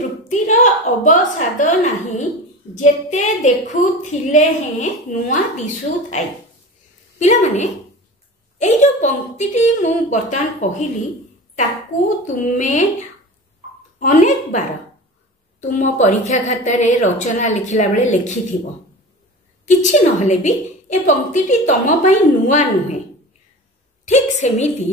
तृप्तिर अवसाद नहीं जेते देखुथिले हैं नुआ दिशु थाई। पिला माने एई जो पंक्तिटी मु बर्तमान कहिली ताकू तुमे अनेक बार तुम परीक्षा खातारे रचना लिखिला बेले लिखिथिबो। किछि नहले भी ए पंक्तिटी तम पई नुआ नुहे। ठीक सेमिति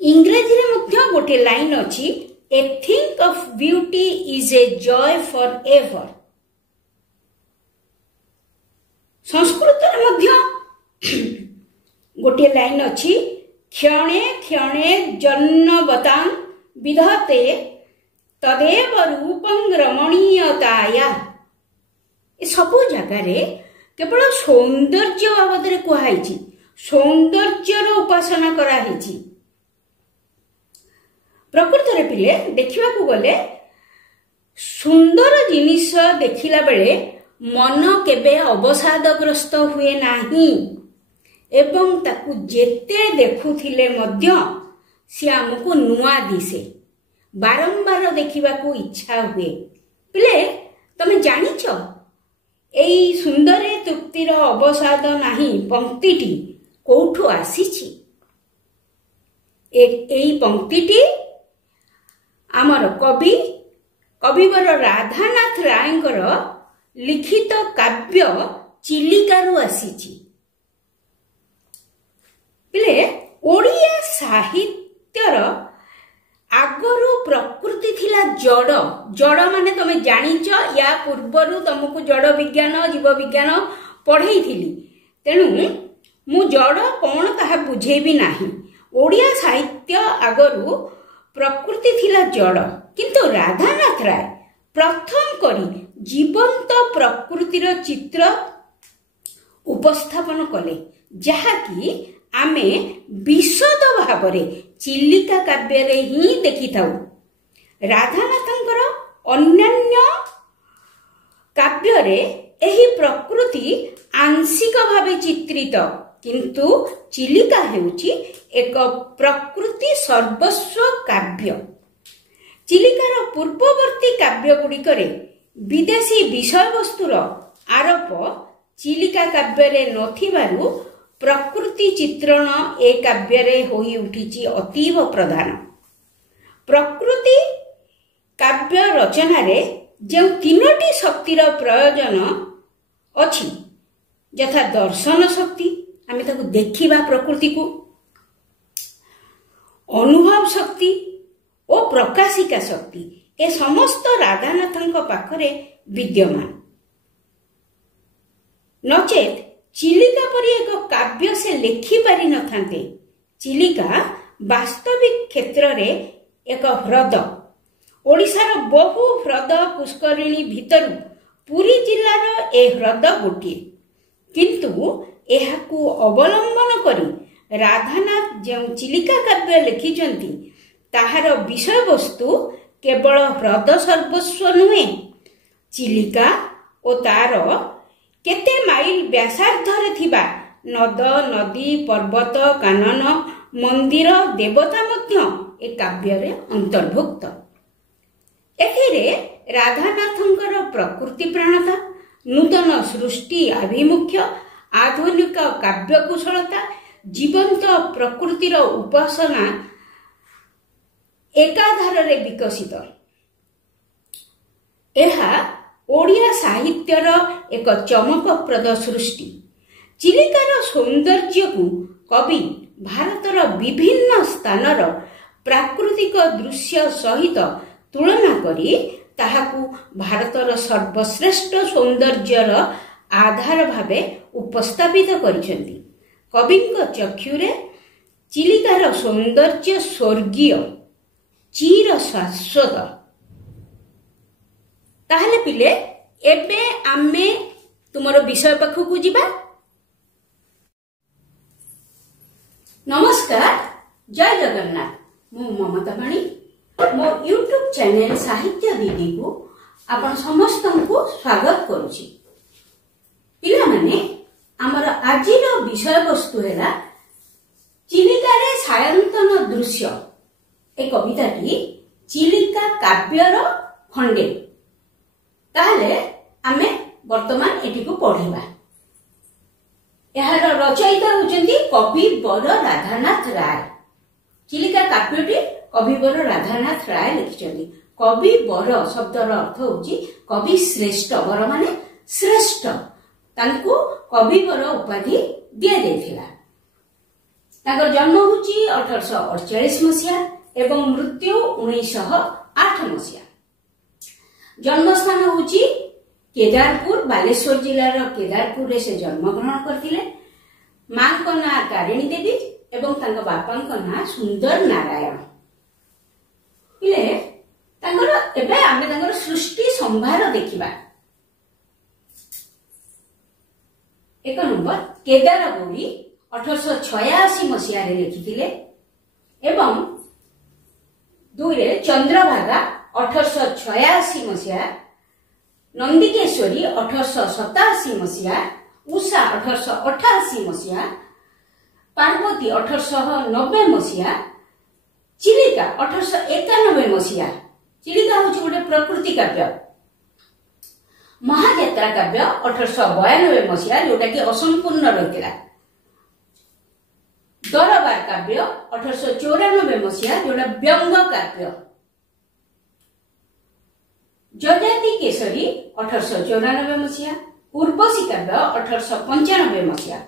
इंग्रेजी रे मध्य गोटे लाइन अछि, a thing of beauty is a joy for ever. Sanskrit रे मध्य गोटे लाइन अछि, क्षणे क्षणे जन्मवतां विधते तदेव रूपं रमणीयताया। ए सबु जगह रे केवल सौंदर्य बाबद रे कुहाइछि, सौंदर्यर उपासना कराहिछि। प्रकृत रे पिले देखिबा को गले सुंदर जिनिस देखिला बेले मन केबे अवसादग्रस्त हुए नाही एवं ताकू जेते देखुथिले मध्य से हमको नुआ दिसे, बारंबार देखिबा को इच्छा हुए। पिले तमे जानिछ एई सुंदरे तृप्तिर अवसाद नाही पंक्तिटी कोठु आसीछि? एई पंक्तिटी आमर कविवर राधानाथ रायंकर लिखित काव्य चिलिकारु आसीछि। पिले ओडिया साहित्यर आगरू प्रकृति थिला जड़। जड़ माने तमे जानिच, या पूर्वरु तुमको जड़ विज्ञान जीव विज्ञान पढ़ाई थिली, तेणु मु जड़ कौन ताहा बुझेबी नाही। ओडिया साहित्य आगरू प्रकृति थिला जड़, किंतु राधानाथ राय प्रथम करी जीवंत प्रकृतिर चित्र उपस्थापन कले, जहा कि आमे विशद भावरे चिलिका काव्य रे ही देखि थाउ। राधानाथंकर अन्यान्य काव्य रे एही प्रकृति आंशिक भावे चित्रित, किंतु चिलिका हेउची एक प्रकृति सर्वस्व काव्य। चिलिकार पूर्ववर्ती काव्य गुड़िकरे विदेशी विषय वस्तुर आरोप चिलिका काव्य रे नथिबारु प्रकृति चित्रण ए काव्य रे होई उठिची अतीव प्रधान। प्रकृति काव्य रचना रे जो तीनोटी शक्तिर प्रयोजन अछि, यथा दर्शन शक्ति, आमे ताकू देखिबा प्रकृति को, अनुभव शक्ति और प्रकाशिका शक्ति, ए समस्त राधानाथंक पाखरे विद्यमान। नचेत चिलिका परी एक काव्य से लिखि पारि नथान्ते। चिलिका वास्तविक क्षेत्र रे एक ह्रद। ओडिशार बहु ह्रद पुष्करिणी भितरु पुरी जिल्लार ए ह्रद गोटिए, किंतु एहाकू अवलंबन करी राधानाथ जो चिलिका काव्य लिखिचंती ताहार विषय वस्तु केवल ह्रद सर्वस्व नुहे, चिलिका और तार केते माइल व्यासार्धरे थिबा नद नदी पर्वत कानन मंदिर देवता मध्य ए काव्य रे अंतर्भुक्त। एथिरे राधानाथंकर प्रकृति प्राणता, नूतन सृष्टि आभिमुख्य, आधुनिक काव्य कुशलता, जीवंत प्रकृतिर उपासना एकाधार रे विकसित। एहा ओडिया साहित्यर एक चमकप्रद सृष्टि। चिलिकार सौंदर्य को कवि भारतर विभिन्न स्थानर प्राकृतिक दृश्य सहित तुलना करी ताहाकू भारतर सर्वश्रेष्ठ सौंदर्यर आधार भावे उपस्थापित करिसेंती। कविंक चक्षुरे चिलिकार सौंदर्य स्वर्गीय, चिर शाश्वत। ताहले पिले एबे आमे तुमरो विषय पाखकू जिबा। नमस्कार, जय जगन्नाथ। मु ममता मणि मो यूट्यूब चैनल साहित्य दीदी को आपण समस्त को स्वागत करूची। पिला माने हमर आजिर विषय वस्तु हैला चिलिकारे छायांकन दृश्य। ए कविताटी चिलिका काव्यर खंडे ताहले आमे वर्तमान एटी को पढ़िबा। यार रचयिता होचंती कविवर राधानाथ राय। चिलिका काव्यटी कविवर राधानाथ राय लिखिछंती। कविवर शब्दर अर्थ होची कवि श्रेष्ठ, वर माने श्रेष्ठ, तांको कविवर उपाधि दिया जायथिला। तांकर जन्म होची 1848 मसिया एवं मृत्यु 1908 मसिया। जन्म स्थान होची केदारपुर, बालेश्वर जिलार केदारपुर रे से जन्म ग्रहण करथिले। मां को ना तारिणी देवी एवं तांका बापा को ना सुंदर नारायण। इले तांकर एबे आमे तांकर सृष्टि संभार देखिबा। एक नंबर केदार गौरी 1886 मसिया रे लिखिथिले एवं दुई चंद्रभागा 1886 मसिया, नंदिकेश्वरी 1887 मसिया, उषा 1888 मसिया, पार्वती 1890 मसिया, चिलिका 1891 मसिया। चिलिका हूँ गोटे प्रकृति काव्य। महायात्रा काव्य 1892 मसिया जोटा कि असंपूर्ण रही। दरबार काव्य 1894 मसिया जोटा व्यंग काव्य। जजाति केसरी 1894 मसिया, उर्वशी काव्य 1895 मसिया।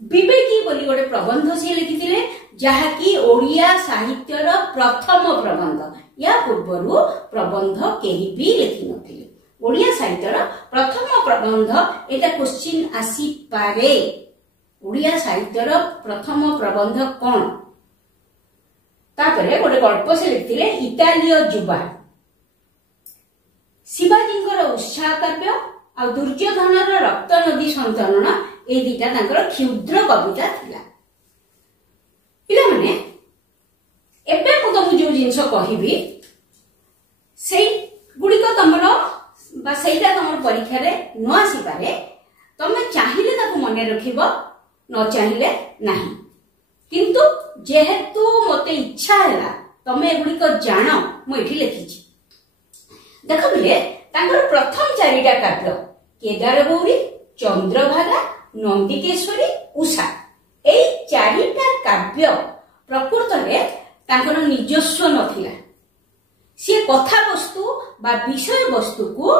विवेकी बोली गोटे प्रबंध से लिखिथिले जहाँकि ओडिया साहित्यर प्रथम प्रबंध। या पूर्वरु प्रबंध केही भी लिखि नथिले। ओडिया साहित्यर प्रथम प्रबंध एटा क्वेश्चन आसी पारे। ओडिया साहित्यर प्रथम प्रबंध कौन? तापरे गोटे गल्प से लिखिथिले इटालीय युवा। शिवाजी उत्साह काव्य आ दुर्योधन रक्त नदी संतरण ए दिटा तांकर क्षुद्र कविता थिला। पिला माने एबे मु तुमको जो जिंस कहिबी सेई गुडी को तमरो बा सेईटा तमर परीक्षा रे न आसी पारे। तमे चाहिले ताको मने रखिबो, न चाहिले नाही। किंतु जेहेतु मते इच्छा हैला तमे गुडी को जानो मु एठी लिखिछि। देखो बिले तांकर प्रथम चारिटा काव्य केदार गौरी, चंद्रभागा, नंदिकेश्वरी, उषा एई चारिटा काव्य प्रकृत रे तांकर निजस्व नथिला। से कथा वस्तु बा विषय वस्तु को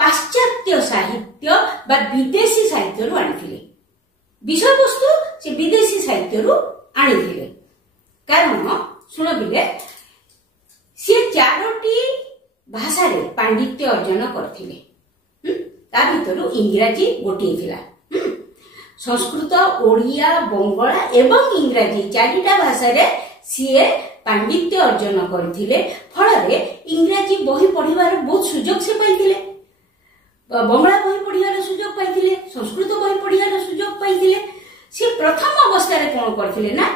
पाश्चात्य साहित्य बा विदेशी साहित्य रु आनिथिले। विषय वस्तु से विदेशी साहित्य रु आनिथिले। कारण सुन बिले से चारोटी भाषा रे पांडित्य अर्जन करथिले। ता भितरु इंग्रजी गोटे थिला। संस्कृत, ओडिया, बंगला एवं इंग्रजी चारिटा भाषा रे सीए पांडित्य अर्जन करथिले। फल रे इंग्रजी बही पढ़िबार बहुत सुजोग से पाइथिले। बंगला बही पढ़िबार सुजोग पाइथिले, संस्कृत बही पढ़िबार सुजोग पाइथिले। से प्रथम अवस्था रे कोन करथिले ना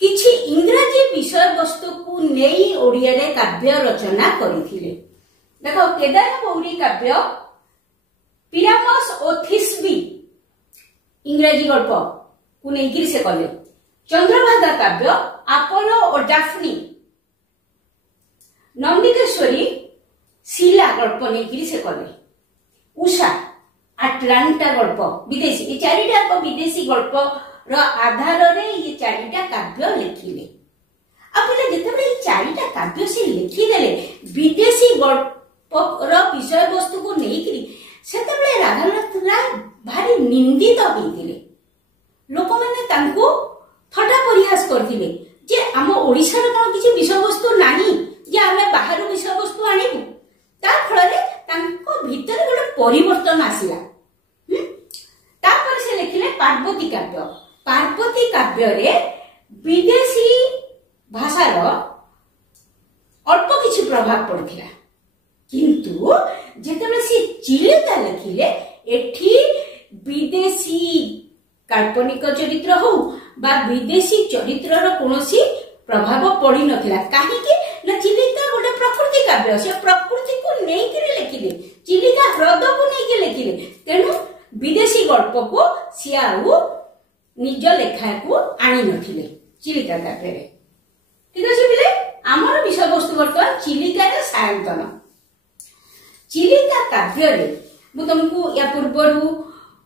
किछि इंग्रजी विषय वस्तु को नेई ओडिया रे काव्य रचना करिथिले। देखो केदार गौरी काव्य पिरामस ओ थिस्बी इंग्रजी गल्प को नेइकिरी से कले। चंद्रभागा काव्य अपोलो और डाफनी। नंदिकेश्वरी शिला गल्प नेइकिरी से कले। उषा अटलांटा गल्प विदेशी। ये चारिटा विदेशी गल्प रो आधार रे ये चारिटा काव्य लिखिले। आपले जेतेबे ये चारिटा काव्य से लिखि देले विदेशी गल्प रो विषय वस्तु को नेइकिरी सेतेबे राधानाथ राय भारी निंदित होइतिले। लोक माने तांको थटा परिहास करथिले जे हम ओडिसा रे कोन किछि विषय वस्तु नाही जे हमें बाहर विषय वस्तु आनिबु। ता फल रे तांको भीतर गोटे परिवर्तन आसिला। तापर से लिखिले पार्वती काव्य। पार्वती काव्य रे विदेशी भाषार अल्प किछि प्रभाव पड़थिला। किंतु जेतेबे से चिलिका लिखिले एठी विदेशी काल्पनिक चरित्र हो बा विदेशी चरित्र रो कोनोसी प्रभाव पड़ी नथिला। काहे कि ना चिलिका गोटे प्रकृति काव्य। से प्रकृति को नेई के लिखिले, चिलिका ह्रद को नेई के लिखिले। तेनु विदेशी गल्प को सियाउ निज लेखा को आनी नथिले चिलिका काव्य रे। ठीक अछि बिले आमर विषय वस्तु बर्तमान चिलिकार सायंतन। चिलिका काव्य मु तुमको या पूर्वर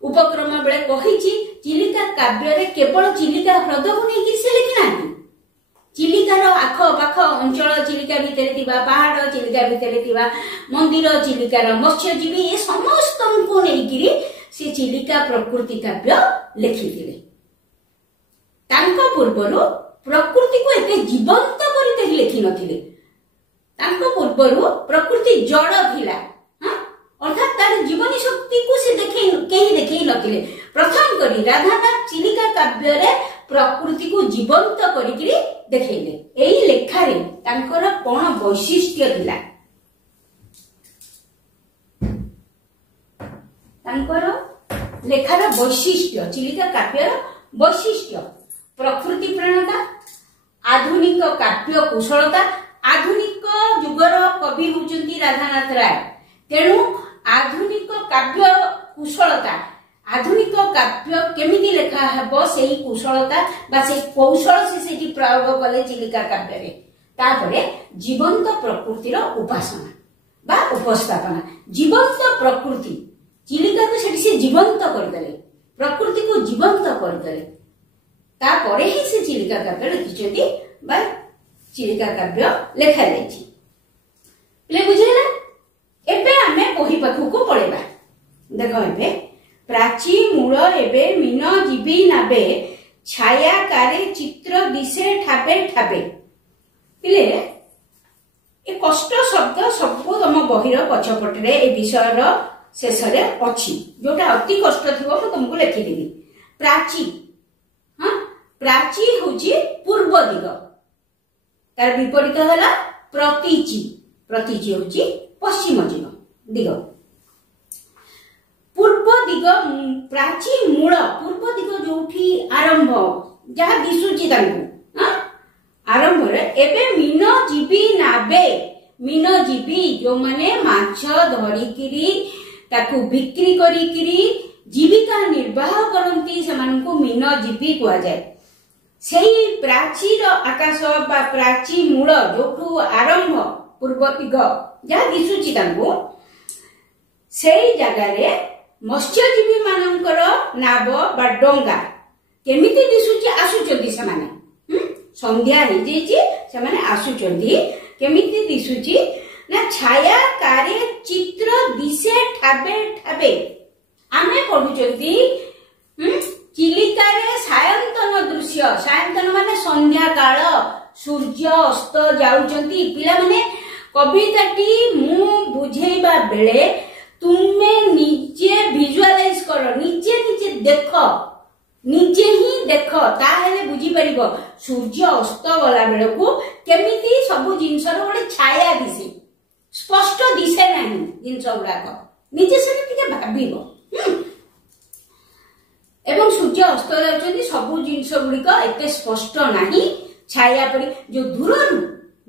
उपक्रम बेले कही चिलिका काव्य केवल चिलिका ह्रद को नहीं से लिखी ना चिलिकार आख पाख अंचल चिलिका भितर थिबा पहाड़ चिलिका भितर थिबा मंदिर चिलिकार मत्स्यजीवी ए समस्त को नहीं से चिलिका प्रकृति काव्य लिखिथिले। तांको पूर्वरु प्रकृति को एते जीवंत करके लिखि नथिले। तांको पूर्वरु प्रकृति जड़ थिला अर्थात तार जीवनी शक्ति को से देखै नथिले। प्रथम करी राधानाथ चिलिका काव्य रे प्रकृति को जीवंत करिकरी देखैले। एई लेखा रे तांकर कोन वैशिष्ट्य थिला तांकर लेखार वैशिष्ट्य चिलिका काव्यर वैशिष्ट्य प्रकृति प्रेरणता आधुनिक काव्य कुशलता। आधुनिक युगर कवि होचंती राधानाथ राय तेणु आधुनिक काव्य कुशलता आधुनिक काव्य केमिति लेखा हेबो सेही कुशलता बा से कौशल से सेठी प्रयोग कले चिलिका काव्य रे। तापरे जीवंत प्रकृतिर उपासना बा उपस्थापना जीवंत प्रकृति चिलिका को सेठी से जीवंत करदेले प्रकृति को जीवंत करदेले। तापरे ही से चिलिका काव्य लिखिछथि बा चिलिका काव्य लेखा जायछि। ले बुझैला एबे हमें बही पाखु पळेबा। देखो एबे प्राची मूल एबे मीन जीवी नाबे छाया कारे चित्र दिशे ठाबे ठाबे पिले ए कष्ट शब्द सब तुम बहिर पछपटे ए विषय शेष रे अछि जोटा अति कष्ट थिबो तो तुमको लिखि देबी। प्राची हां प्राची होची पूर्व दिग तार विपरीत होला प्रतीची प्रतीची होची पश्चिम दिग पूर्व दिग प्राची मूल पूर्व दिग जोठी आरंभ जहा दिसुची तांकु आरंभ रे एबे मीन जीवी नाबे मीन जीवी जो माने माछ धरिकिरी ताकु बिक्री करिकिरी जीविका निर्वाह करंती सेमानकु मीन जीवी कुआ जाय। सेही प्राचीर आकाश बा प्राची मूल जोठु आरंभ पूर्व दिग जहा दिसुची तांकु सेही जगह रे मत्स्यजीवी मानकर नाव बा डंगा केमिति दिसुची आसुचंदी सेमाने संध्या हो जेची सेमाने आसुचंदी केमिति दिसुची ना छाया कारे चित्र दिशे ठाबे ठाबे आमे पढुचंदी चिलिका रे सायंतन दृश्य सायंतन माने संध्या काल सूर्य अस्त जाउचंती पिला माने कविताटी मु बुझेइबा बेले तुमे निजे विजुअलाइज करो निजे निजे देखो निजे ही देख ताहेले बुझी परिबो सूर्य अस्त गला बेलकू केमिति सब जिंसर गोटे छाया दिसे स्पष्ट दिसे नाही जिंस गुडाक निजे से टिके भाबिबो एवं सूर्य अस्त जाउछन्ती सब जिंस गुडिक एते स्पष्ट नाही छाया परि जो दूररु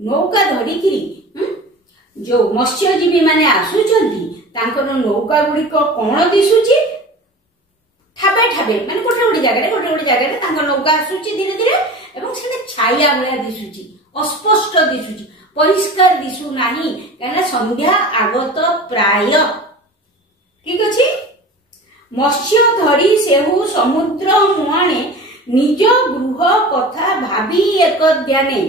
नौका धरिकिरी जो मत्स्यजीवी माने आसुछन्ती तांकर नौका गुडिक कोन दिसुची ठाबे ठाबे माने गोटे जगह तांकर नौका आसुची धीरे धीरे एवं से छाया भलिया दिसुची अस्पष्ट दिसुची परिष्कार दिसु नाही काना संध्या आगत प्राय ठीक अछि। मत्स्य धरी सेहु समुद्र मुआणे निज गृह कथा भाबी एक ध्याने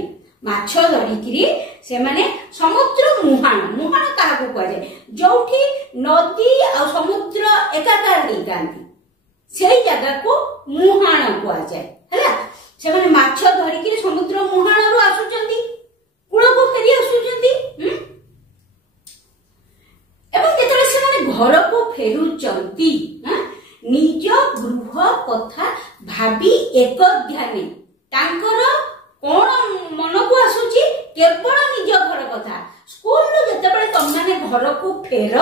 माछ धरिकिरी से माने समुद्र मुहाण मुहाण काहाकू कहै जाय जोठी नदी आ समुद्र एकाकार नै गांती सेही जगह को मुहाण कहै जाय हैला से माने माछ धरिकिरी समुद्र मुहाण रु आसुचंती कुळ को फेरी आसुचंती एवं जेतले से माने घर को फेरुचंती निज गृह कथा भाबी एक ध्याने तांकर कोन मन को आसुची केवल निज घर कथा स्कूल जेतेबेले तुम माने घर को फेर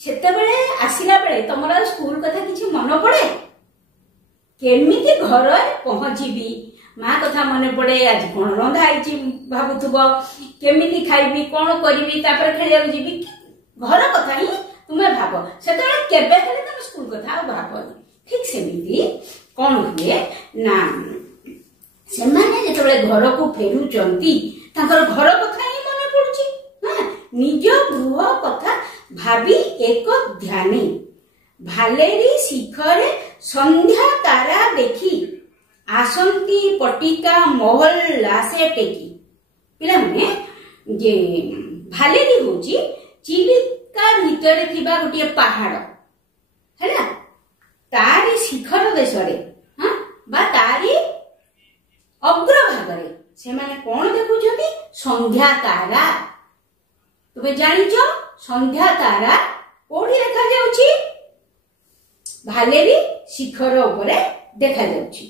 सेतेबेले आसिला बेले तमरा स्कूल कथा किछि मन पड़े केमिति घर पहुंचीबी मां कथा मन पड़े आज कोन रंधा आइची भाबुथबो केमिति खाइबी कोन करिबी तापर खेलिया जीबी घर कथा ही तुमे भाबो सेतेबेले केबे हेले तुम स्कूल कथा भाबो ठीक सेमिति कोन हुए ना सेमाने जेतबेले घर को फेरुचंती ତାଙ୍କର ଘର କଥା ହିଁ ମନେ ପଡୁଛି। ନିଜ ଗୃହ କଥା ଭାବି ଏକ ଧ୍ୟାନେ ଭାଲେରୀ ଶିଖରେ ସନ୍ଧ୍ୟା ତାରା ଦେଖି ଆସନ୍ତି ପଟିକା ମହଲ ଆସେ ଟେକି। ପିଲାମାନେ ଯେ ଭାଲେରୀ ହଉଛି ଚିଲିକା ଭିତରେ ଥିବା ଗୋଟିଏ ପାହାଡ ହେଲା, ତାରି ଶିଖର ଦେଶରେ ବା ତାରି ଅଗ୍ରଭାଗରେ ସେମାନେ କଣ ଦେଖୁଛନ୍ତି? ସନ୍ଧ୍ୟା ତାରା। ତୁମେ ଜାଣିଛ ସନ୍ଧ୍ୟା ତାରା କୋଉଠି ଦେଖାଯାଉଛି? ଭାଲେରୀ ଶିଖର ଉପରେ ଦେଖାଯାଉଛି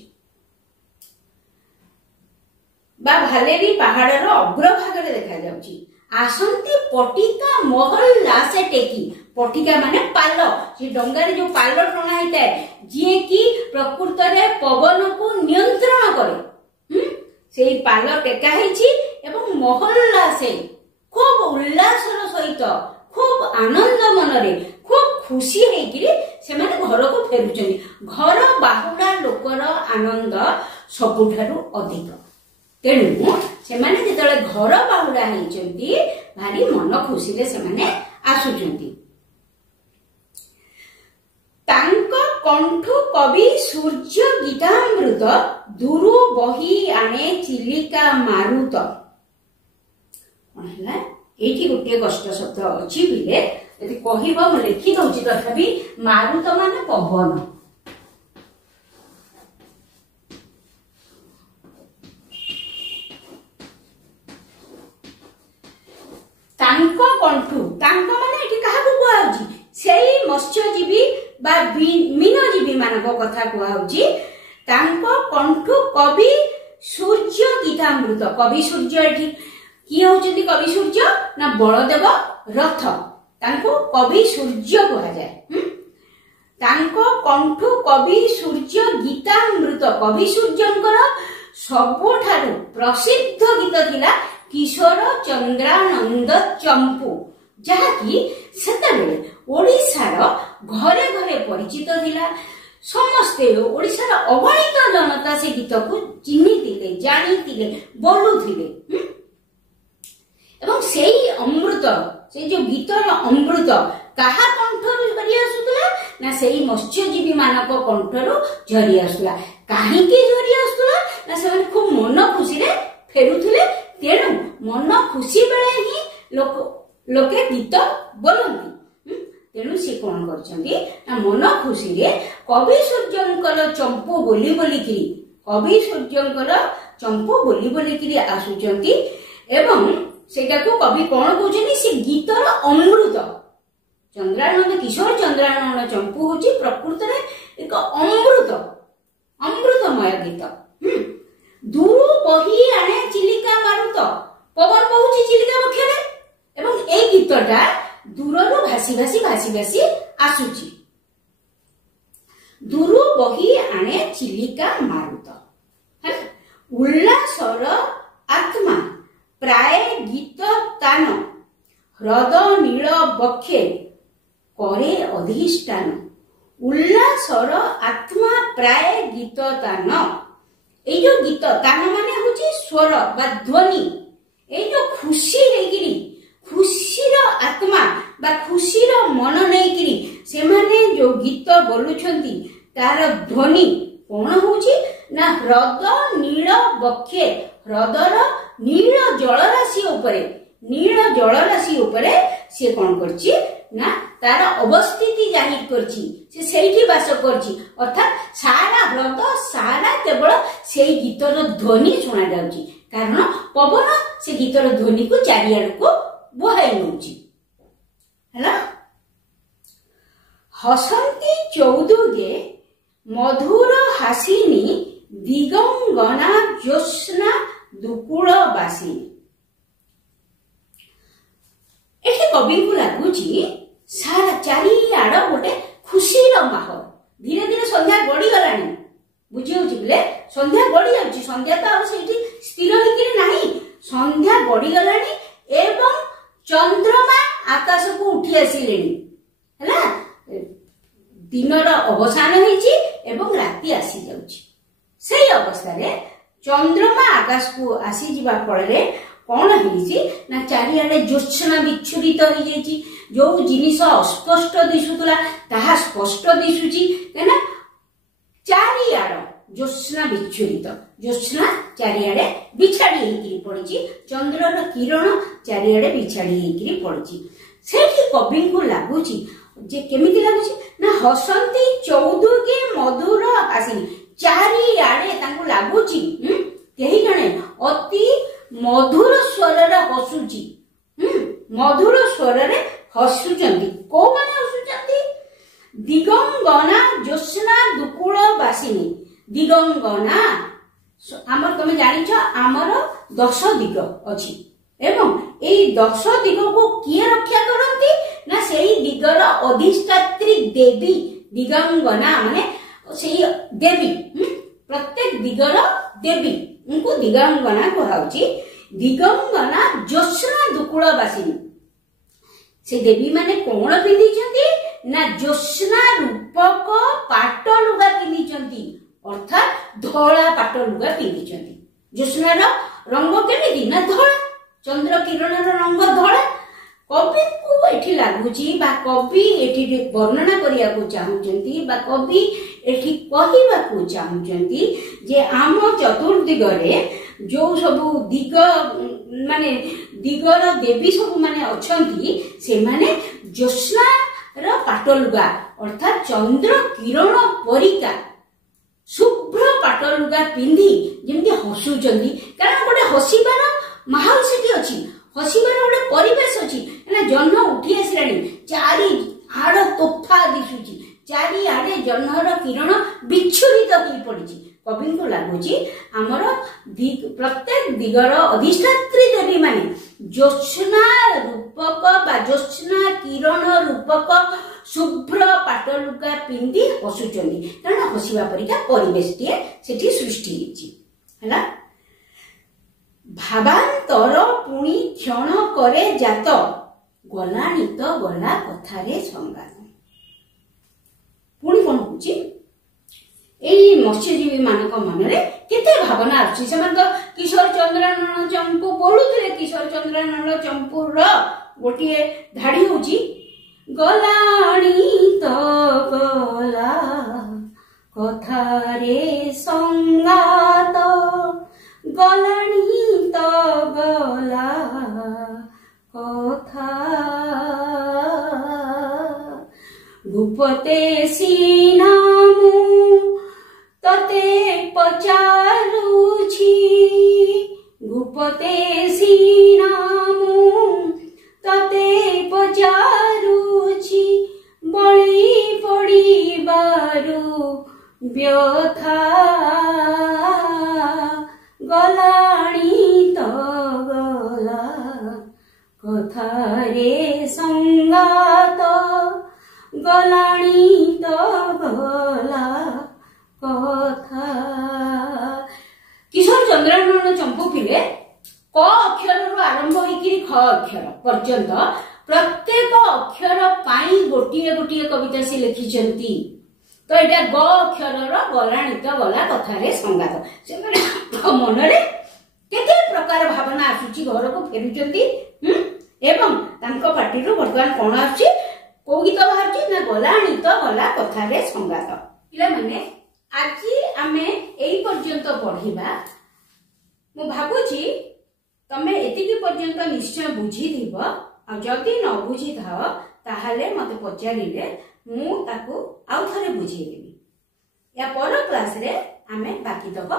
ବା ଭାଲେରୀ ପାହାଡର ଅଗ୍ରଭାଗରେ ଦେଖାଯାଉଛି। ଆସନ୍ତି ପଟିକା ମହଲ ଆସେ ଟେକି। ପଟିକା ମାନେ ପାଲ, ସେ ଡଙ୍ଗାରେ ଯୋଉ ପାଲ ଟଣା ହେଇଥାଏ, ଯିଏ କି ପ୍ରକୃତରେ ପବନକୁ ନିୟନ୍ତ୍ରଣ କରେ, ସେଇ ପାଲ ଟେକା ହେଇଛି ଏବଂ ମହଲ ଆସେ ଖୁବ ଉଲ୍ଲାସର ସହିତ, ଖୁବ ଆନନ୍ଦ ମନରେ, ଖୁବ ଖୁସି ହେଇକିରି ସେମାନେ ଘରକୁ ଫେରୁଛନ୍ତି। ଘର ବାହୁଡା ଲୋକର ଆନନ୍ଦ ସବୁଠାରୁ ଅଧିକ। ତେଣୁ ସେମାନେ ଯେତେବେଳେ ଘର ବାହୁଡା ହେଇଛନ୍ତି, ଭାରି ମନ ଖୁସିରେ ସେମାନେ ଆସୁଛନ୍ତି। ତାଙ୍କ କଣ୍ଠୁ କବି ସୂର୍ଯ୍ୟ ଗୀତାମୃତ ଦୂରୁ ବହି ଆଣେ ଚିଲିକା ମାରୁତ। କଣ ହେଲା? ଏଇଠି ଗୋଟିଏ କଷ୍ଟ ଶବ୍ଦ ଅଛି ପିଲେ, ଯଦି କହିବ ମୁଁ ଲେଖି ଦଉଛି ତଥାପି। ମାରୁତ ମାନେ ପବନ। ତାଙ୍କ କଣ୍ଠୁ, ତାଙ୍କ ମାନେ ଏଠି କାହାକୁ କୁହାଯାଉଛି? ସେଇ ମତ୍ସ୍ୟଜୀବୀ ବା ମୀନଜୀବୀ ମାନଙ୍କ କଥା କୁହାଯାଉଛି। ତାଙ୍କ କଣ୍ଠୁ କବି ସୂର୍ଯ୍ୟ ଗୀତାମୃତ। କବି ସୂର୍ଯ୍ୟ ଏଠି କିଏ ହଉଛନ୍ତି? କବି ସୂର୍ଯ୍ୟ ନା ବଳଦେବ ରଥ, ତାଙ୍କୁ କବି ସୂର୍ଯ୍ୟ କୁହାଯାଏ। ତାଙ୍କ କଣ୍ଠୁ କବି ସୂର୍ଯ୍ୟ ଗୀତାମୃତ। କବି ସୂର୍ଯ୍ୟଙ୍କର ସବୁଠାରୁ ପ୍ରସିଦ୍ଧ ଗୀତ ଥିଲା କିଶୋର ଚନ୍ଦ୍ରାନନ୍ଦ ଚମ୍ପୁ, ଯାହାକି ସେତେବେଳେ ଓଡ଼ିଶାର ଘରେ ଘରେ ପରିଚିତ ଥିଲା। ସମସ୍ତେ ଓଡ଼ିଶାର ଅଗଣିତ ଜନତା ସେ ଗୀତକୁ ଚିହ୍ନିଥିଲେ, ଜାଣିଥିଲେ, ବୋଲୁଥିଲେ। ଏବଂ ସେଇ ଅମୃତ, ସେଇ ଯୋଉ ଗୀତର ଅମୃତ କାହା କଣ୍ଠରୁ ଝରି ଆସୁଥିଲା? ନା ସେଇ ମତ୍ସ୍ୟଜୀବୀ ମାନଙ୍କ କଣ୍ଠରୁ ଝରି ଆସୁଥିଲା। କାହିଁକି ଝରି ଆସୁଥିଲା? ନା ସେମାନେ ଖୁବ ମନ ଖୁସିରେ ଫେରୁଥିଲେ। ତେଣୁ ମନ ଖୁସି ବେଳେ ହିଁ ଲୋକେ ଗୀତ ବୋଲନ୍ତି। ତେଣୁ ସେ କଣ କରିଛନ୍ତି? ନା ମନ ଖୁସିରେ କବି ସୂର୍ଯ୍ୟଙ୍କର ଚମ୍ପୁ ବୋଲି ବୋଲିକିରି, କବି ସୂର୍ଯ୍ୟଙ୍କର ଚମ୍ପୁ ବୋଲି ବୋଲିକିରି ଆସୁଛନ୍ତି। ଏବଂ ସେଇଟାକୁ କବି କଣ କହୁଛନ୍ତି? ସେ ଗୀତର ଅମୃତ। ଚନ୍ଦ୍ରାନନ୍ଦ, କିଶୋର ଚନ୍ଦ୍ରାନନ୍ଦ ଚମ୍ପୁ ହଉଛି ପ୍ରକୃତରେ ଏକ ଅମୃତମୟ ଗୀତ। ଦୂରୁ ବହି ଆଣେ ଚିଲିକା ମାରୁତ। ପବନ ବହୁଛି ଚିଲିକା ବକ୍ଷରେ ଏବଂ ଏଇ ଗୀତଟା ଦୂରରୁ ଭାସି ଭାସି ଆସୁଛି। ଦୂରୁ ବହି ଆଣେ ଚିଲିକା ମାରୁତ। ଉଲ୍ଲାସର ଆତ୍ମା ପ୍ରାୟ ଗୀତ ତାନ, ହ୍ରଦ ନୀଳ ବକ୍ଷେ করে অধিষ্ঠান। উল্লাসর আত্মা প্রায় গীত তান। এই যে গীত তান মানে হচ্ছে স্বর বা ধ্বনি। এই যে খুশি হইকিরি, খুশির আত্মা বা খুশির মন নেইকিরি সেমানে যে গীত বলুছন্তি তার ধ্বনি কোন হচ্ছে? না হ্রদ নীল বক্ষে, হ্রদর নীল জলরাশি উপরে সে কোন করছে? না তার অবস্থিতি জাহির করছি, সে সেইটি বাস করছি। অর্থাৎ সারা হ্রদ সারা কেবল সেই গীতর ধ্বনি শুনা যাଉଛି, কারণ পবন সে গীতর ধ্বনিକୁ চারিଆଡକୁ ବୋହାଇ ନେଉଛି। ହେଲା। ହସନ୍ତି ଚୌଦୁଗେ ମଧୁର ହାସିନୀ, ଦିଗଙ୍ଗନା ଜ୍ୟୋତ୍ସ୍ନା ଦୁକୁଳ ବାସିନୀ। ଏଠି କବିଙ୍କୁ ଲାଗୁଛି ସାରା ଚାରିଆଡ ଗୋଟେ ଖୁସିର ମାହୋଲ। ଧୀରେ ଧୀରେ ସନ୍ଧ୍ୟା ଗଡିଗଲାଣି, ବୁଝି ହଉଛି ପିଲେ? ସନ୍ଧ୍ୟା ଗଡି ଯାଉଛି, ସନ୍ଧ୍ୟା ତ ଆଉ ସେଇଠି ସ୍ଥିର ହେଇକିରି ନାହିଁ। ସନ୍ଧ୍ୟା ଗଡିଗଲାଣି ଏବଂ ଚନ୍ଦ୍ରମା ଆକାଶକୁ ଉଠି ଆସିଲେଣି। ହେଲା, ଦିନର ଅବସାନ ହେଇଛି ଏବଂ ରାତି ଆସିଯାଉଛି। ସେଇ ଅବସ୍ଥାରେ ଚନ୍ଦ୍ରମା ଆକାଶକୁ ଆସିଯିବା ଫଳରେ कौन है चारिआडे ज्योत्सना विच्छुरित हो जाइए जो जिनिस अस्पष्ट दिशुला ताहा स्पष्ट दिशुची कहना चारिआड ज्योत्सना विच्छुरित ज्योत्सना चारिआडे बिछाड़ी होइकरी पड़ी चंद्रर किरण चारिआडे बिछाड़ी होइकरी पड़ी सेठी कवि को लगुची जे केमिति लगुची ना हसंती चौदुगे मधुर आसिनी चारिआडे तांको लगुची केही जणे अति मधुर स्वर रे हसुची मधुर स्वर रे हसुचंती को माने हसुचंती दिगंगना ज्योत्सना दुकुल बासिनी दिगंगना आमर तुम जानिछ आमर 10 दिग अछि एवं एई 10 दिग को किए रक्षा करंती ना सेई दिगर अधिष्ठात्री देवी दिगंगना माने सेई देवी प्रत्येक दिगर देवी उनको दिगंगना कहाउची दिगंगना ज्योत्सना दुकुल बासिनी से देवी माने कोण पिंधिचंती ना ज्योत्सना रूपक पाट लुगा पिंधिचंती अर्थात धोला पाट लुगा पिंधिचंती ज्योत्सनार रंग केमिति ना धोला चंद्र किरणर रंग धोला कवि को एठी लागुची बा कवि एठी वर्णना करिया को चाहुचंती बा कवि एठी कहिबा को चाहुचंती जे आम चतुर्दिगरे जो सबु दिग माने दिगर देवी सब माने अछंती से माने ज्योत्सना र पाटलुगा अर्थात चंद्र किरण परिका शुभ्र पाटलुगा पिंधी जेमती हसुचंती कारण गोटे हसिबार माहौल सेठी अछि हसिबार गोटे परिवेश अछि ना जन्म उठी आसलानी चारि आड़ तोफा दिसुची चारि आड़े जन्मर किरण विच्छुरित होई पड़िची कवि को लगुची आमर प्रत्येक दिगर अधिष्ठात्री देवी माने ज्योत्सना रूपक बा ज्योत्सना किरण रूपक शुभ्र पाटलुगा पिंदी हसुचंदी कारण हसिबा परिका परिवेश टिए सेठी सृष्टि हिची हला भावांतर पुणी क्षण करे जात गलानी तो गला कथारे संगात पुणी कोन होची एई मत्स्यजीवी मानक मनरे केते भावना अछि समान तो किशोर चंद्रानन चंपू बोलुथिले किशोर चंद्रानन चंपूर गोटिए धाड़ी होची गलाणी तो गला कथारे संगात गलाणी तो गला कथा रूपते सीनामु तते पचारुछि गुपते सीनामु तते पचारुछि बळी पडिबारु व्यथा गलाणी तो गला कथारे संगात गलाणी तो गला कथा किशोर चंद्रानन चंपू पिले क अक्षर आरंभ होइकि ख अक्षर पर्यंत प्रत्येक अक्षर पाई गोटिए गोटिए कविता से लिखिचंती तो एटा ग अक्षर गलाणी तो गला कथारे संगात से मनरे केते प्रकार भावना आसुची घर को फेरुचंती एवं तांको पार्टी रो वर्तमान कोन आछि को गीत बाहरची ना गलाणी तो गला कथारे संगात पिला माने आजी आमे एई पर्यंत पढिबा मु भाबुची तमे एतिकी पर्यंत निश्चय बुझी दिबो आ जदी न बुझी थाओ ताहाले मते पचारिले मु ताकू आउ थरे बुझी देबी या पर क्लास रे आमे बाकी तक